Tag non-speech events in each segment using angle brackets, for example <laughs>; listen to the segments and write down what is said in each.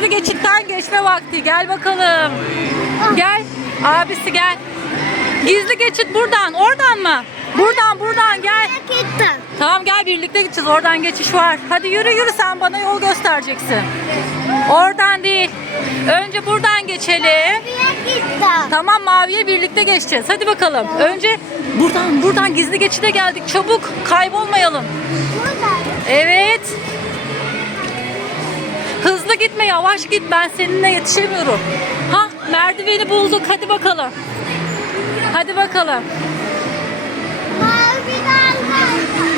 Gizli geçitten geçme vakti. Gel bakalım. Gel. Abisi gel. Gizli geçit buradan. Oradan mı? Buradan buradan gel. Tamam gel birlikte gideceğiz. Oradan geçiş var. Hadi yürü yürü sen bana yol göstereceksin. Oradan değil. Önce buradan geçelim. Tamam maviye birlikte geçeceğiz. Hadi bakalım. Önce buradan buradan gizli geçide geldik. Çabuk kaybolmayalım. Evet. Hızlı gitme yavaş git ben seninle yetişemiyorum. Ha merdiveni bulduk hadi bakalım. Hadi bakalım.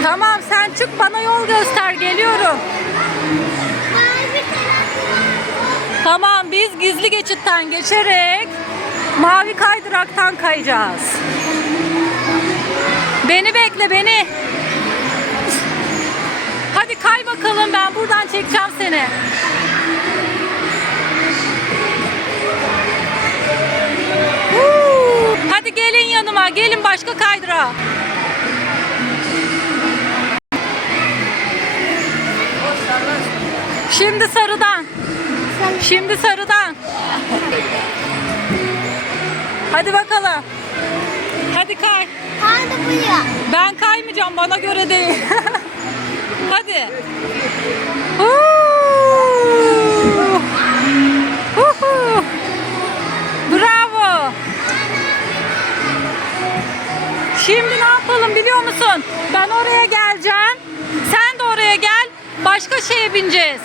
Tamam sen çık bana yol göster geliyorum. Tamam biz gizli geçitten geçerek mavi kaydıraktan kayacağız. Beni bekle beni. Kay bakalım ben buradan çekeceğim seni. Huu! Hadi gelin yanıma gelin başka kaydıra. Şimdi sarıdan. Şimdi sarıdan. Hadi bakalım. Hadi kay. Hadi buraya. Ben kaymayacağım bana göre değil. <laughs> Hadi. Bravo. Şimdi ne yapalım biliyor musun? Ben oraya geleceğim. Sen de oraya gel. Başka şeye bineceğiz.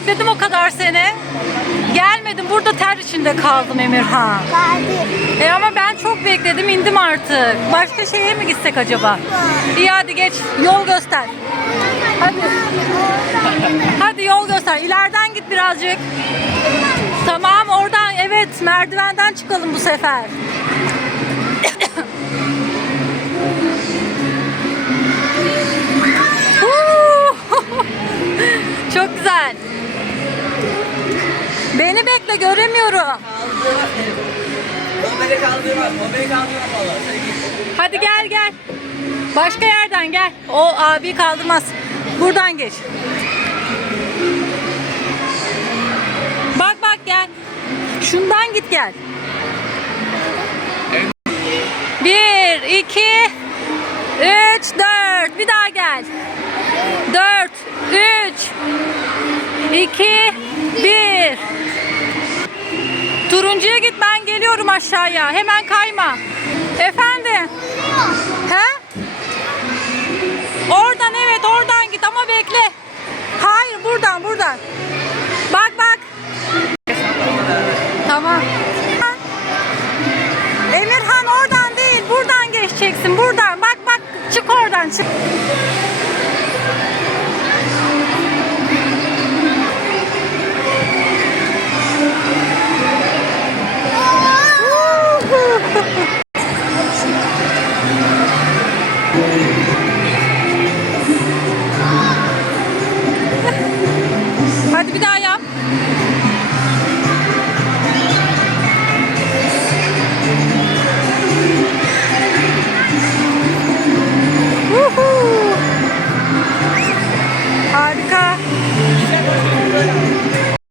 Bekledim o kadar seni. Gelmedim. Burada ter içinde kaldım Emirhan. Geldi. E ama ben çok bekledim indim artık. Başka şeye mi gitsek acaba? İyi hadi geç. Yol göster. Hadi. Hadi yol göster. İleriden git birazcık. Tamam oradan evet merdivenden çıkalım bu sefer. Beni bekle göremiyorum. Bombayı kaldırmaz, bombayı kaldırmaz valla. Hadi gel gel. Başka yerden gel. O abi kaldırmaz. Buradan geç. Bak bak gel. Şundan git gel. Bir, iki, üç, dört. Bir daha gel. Dört, üç, iki. Turuncuya git ben geliyorum aşağıya. Hemen kayma. Efendim. He? Oradan evet oradan git ama bekle. Hayır buradan buradan. Bak bak. Tamam. Emirhan oradan değil buradan geçeceksin buradan. Bak bak çık oradan çık. Hadi bir daha yap.